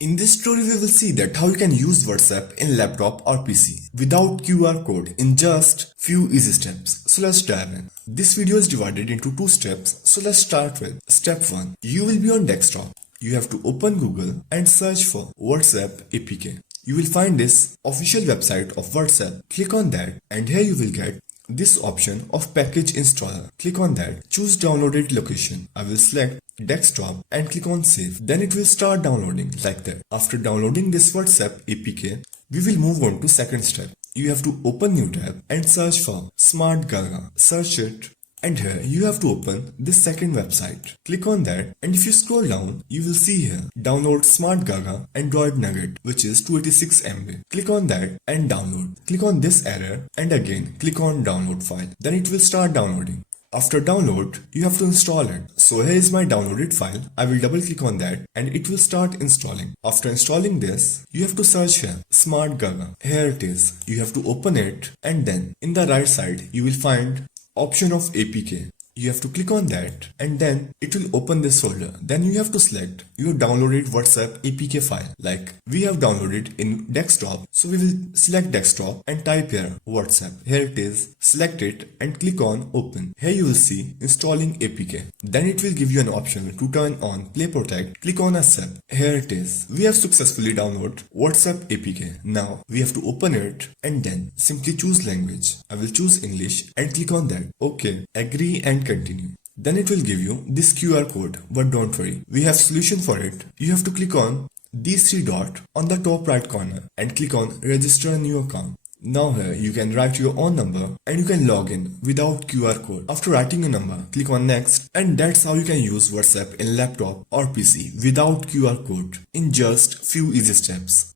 In this tutorial, we will see that how you can use WhatsApp in laptop or PC without QR code in just few easy steps. So let's dive in. This video is divided into two steps. So let's start with step 1. You will be on desktop. You have to open Google and search for WhatsApp APK. You will find this official website of WhatsApp. Click on that and here you will get this option of package installer. Click on that. Choose downloaded location. I will select desktop and click on save. Then it will start downloading like that. After downloading this WhatsApp APK, we will move on to second step. You have to open new tab and search for Smart Gaga. Search it. And here you have to open this second website. Click on that and if you scroll down, you will see here download Smart Gaga Android Nugget which is 286 MB. Click on that and download. Click on this error and again click on download file. Then it will start downloading. After download, you have to install it. So here is my downloaded file. I will double click on that and it will start installing. After installing this, you have to search here Smart Gaga. Here it is. You have to open it and then in the right side you will find option of APK. You have to click on that and then it will open this folder. Then you have to select your downloaded WhatsApp APK file. Like we have downloaded in desktop. So we will select desktop and type here WhatsApp. Here it is. Select it and click on open. Here you will see installing APK. Then it will give you an option to turn on Play Protect. Click on accept. Here it is. We have successfully downloaded WhatsApp APK. Now we have to open it and then simply choose language. I will choose English and click on that. Okay. Agree and continue. Then it will give you this QR code, but don't worry, we have solution for it. You have to click on these three dots on the top right corner and click on register a new account. Now here you can write your own number and you can log in without QR code. After writing a number, click on next and that's how you can use WhatsApp in laptop or PC without QR code in just few easy steps.